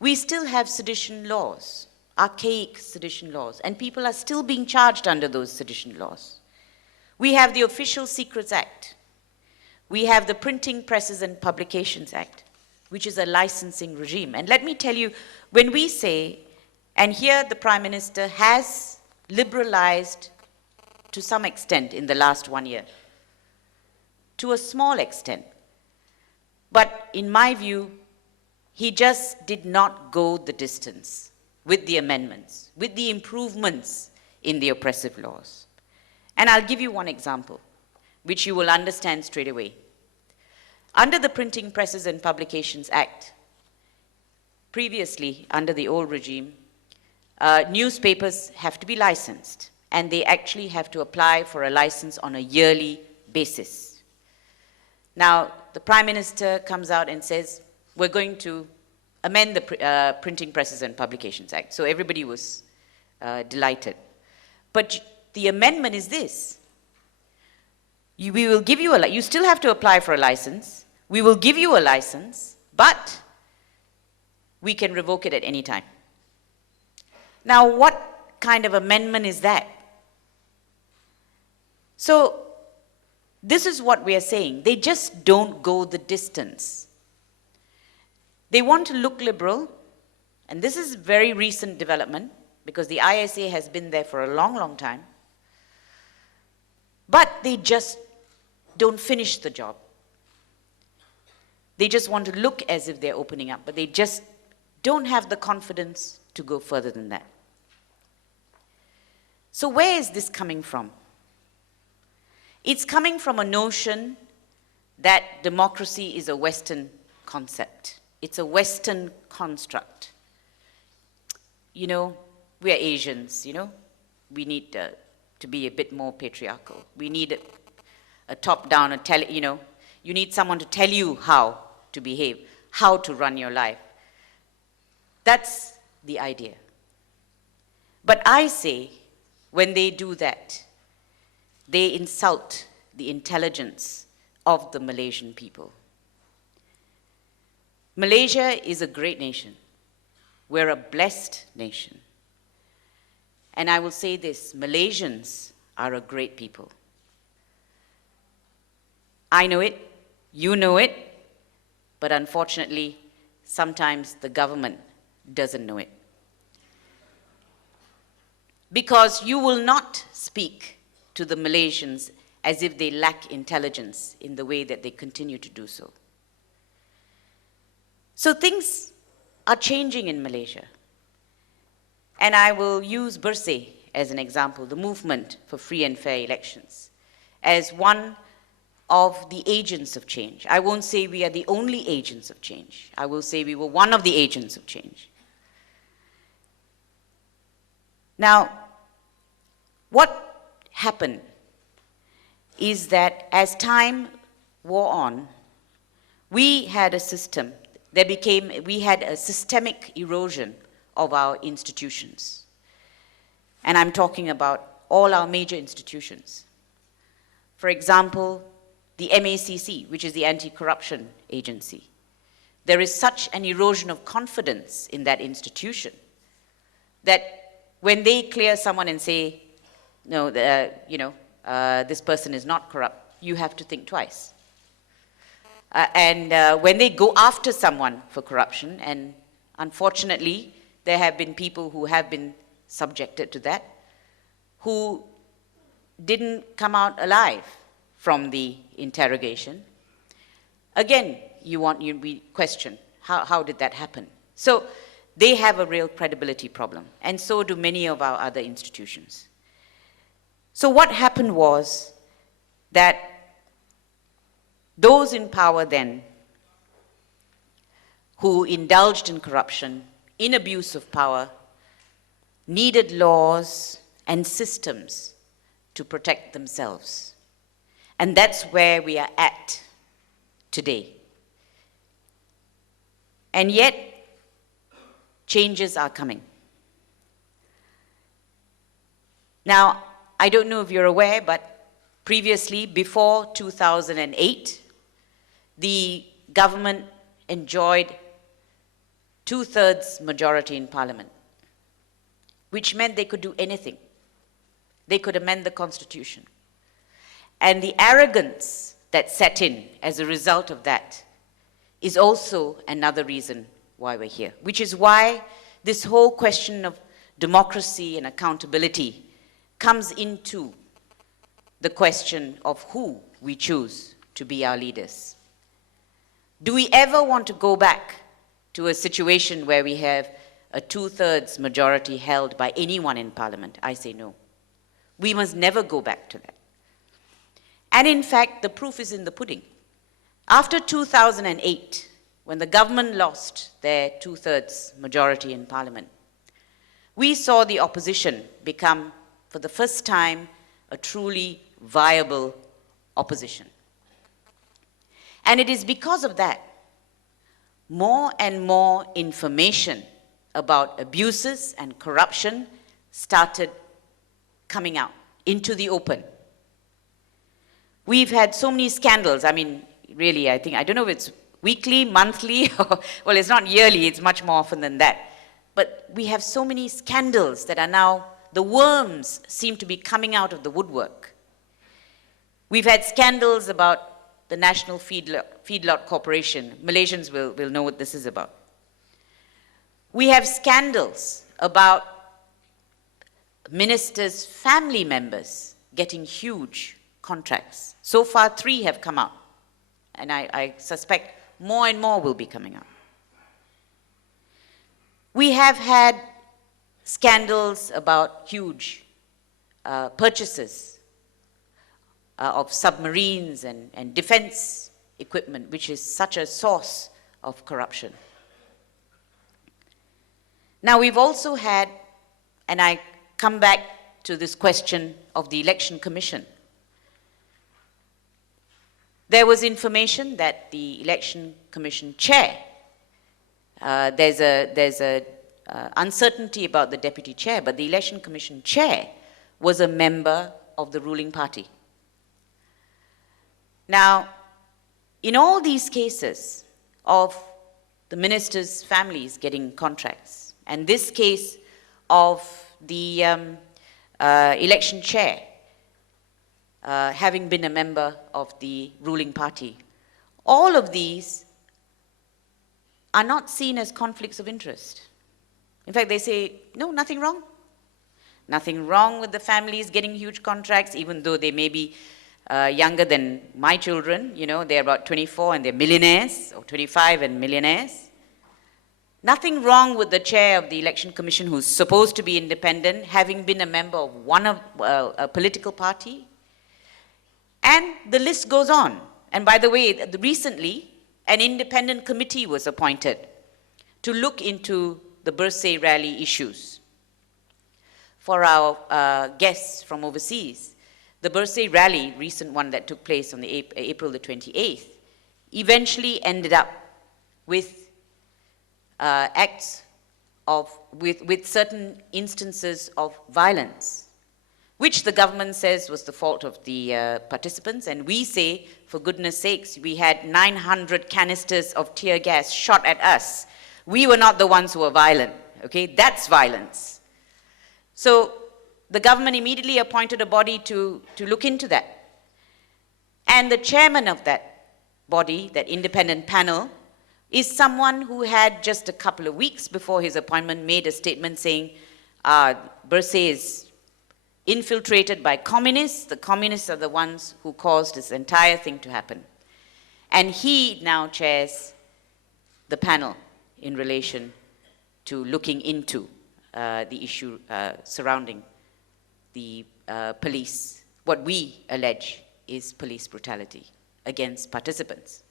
We still have sedition laws, archaic sedition laws, and people are still being charged under those sedition laws. We have the Official Secrets Act. We have the Printing Presses and Publications Act, which is a licensing regime. And let me tell you, when we say, and here the Prime Minister has liberalized to some extent in the last 1 year, to a small extent, but in my view, he just did not go the distance with the amendments, with the improvements in the oppressive laws. And I'll give you one example, which you will understand straight away. Under the Printing Presses and Publications Act, previously, under the old regime, newspapers have to be licensed, and they actually have to apply for a license on a yearly basis. Now, the Prime Minister comes out and says, we're going to amend the Printing Presses and Publications Act. So everybody was delighted. But the amendment is this. We will give you you still have to apply for a license. We will give you a license, but we can revoke it at any time. Now, what kind of amendment is that? So, this is what we are saying. They just don't go the distance. They want to look liberal, and this is very recent development because the ISA has been there for a long, long time. But they just don't finish the job. They just want to look as if they're opening up, but they just don't have the confidence to go further than that. So where is this coming from? It's coming from a notion that democracy is a Western concept. It's a Western construct. You know, we are Asians, you know. We need to be a bit more patriarchal. We need a top-down, you know. You need someone to tell you how to behave, how to run your life. That's the idea. But I say, when they do that, they insult the intelligence of the Malaysian people. Malaysia is a great nation. We're a blessed nation. And I will say this, Malaysians are a great people. I know it, you know it, but unfortunately, sometimes the government doesn't know it. Because you will not speak to the Malaysians as if they lack intelligence in the way that they continue to do so. So things are changing in Malaysia. And I will use Bersih as an example, the movement for free and fair elections, as one of the agents of change. I won't say we are the only agents of change. I will say we were one of the agents of change. Now, what happened is that as time wore on, we had a system we had a systemic erosion of our institutions. And I'm talking about all our major institutions. For example, the MACC, which is the Anti-Corruption Agency. There is such an erosion of confidence in that institution that when they clear someone and say, no, this person is not corrupt, you have to think twice. And when they go after someone for corruption, and unfortunately, there have been people who have been subjected to that, who didn't come out alive from the interrogation. Again, we question, how did that happen? So they have a real credibility problem, and so do many of our other institutions. So what happened was that those in power then, who indulged in corruption, in abuse of power, needed laws and systems to protect themselves. And that's where we are at today. And yet, changes are coming. Now, I don't know if you're aware, but previously, before 2008, the government enjoyed two-thirds majority in parliament, which meant they could do anything. They could amend the constitution. And the arrogance that set in as a result of that is also another reason why we're here, which is why this whole question of democracy and accountability comes into the question of who we choose to be our leaders. Do we ever want to go back to a situation where we have a two-thirds majority held by anyone in parliament? I say no. We must never go back to that. And in fact, the proof is in the pudding. After 2008, when the government lost their two-thirds majority in parliament, we saw the opposition become, for the first time, a truly viable opposition. And it is because of that, more and more information about abuses and corruption started coming out into the open. We've had so many scandals. I mean, really, I don't know if it's weekly, monthly, or, well, it's not yearly, it's much more often than that. But we have so many scandals that are now, the worms seem to be coming out of the woodwork. We've had scandals about the National Feedlot Corporation. Malaysians will know what this is about. We have scandals about ministers' family members getting huge contracts. So far, 3 have come out. And I suspect more and more will be coming out. We have had scandals about huge purchases of submarines and defense equipment, which is such a source of corruption. Now, we've also had, and I come back to this question of the Election Commission. There was information that the Election Commission chair, there's a uncertainty about the deputy chair, but the Election Commission chair was a member of the ruling party. Now, in all these cases of the ministers' families getting contracts, and this case of the election chair having been a member of the ruling party, all of these are not seen as conflicts of interest. In fact, they say, no, nothing wrong. Nothing wrong with the families getting huge contracts, even though they may be younger than my children. You know, they're about 24 and they're millionaires, or 25 and millionaires. Nothing wrong with the chair of the Election Commission, who's supposed to be independent, having been a member of a political party. And the list goes on. And by the way, recently, an independent committee was appointed to look into the birthday rally issues. For our guests from overseas, the birthday rally, recent one that took place on the April the 28th, eventually ended up with acts of, with certain instances of violence, which the government says was the fault of the participants. And we say, for goodness sakes, we had 900 canisters of tear gas shot at us. We were not the ones who were violent, okay? That's violence. So the government immediately appointed a body to look into that. And the chairman of that body, that independent panel, is someone who had just a couple of weeks before his appointment made a statement saying, Bersay is infiltrated by communists. The communists are the ones who caused this entire thing to happen. And he now chairs the panel in relation to looking into the issue surrounding the police, what we allege is police brutality against participants.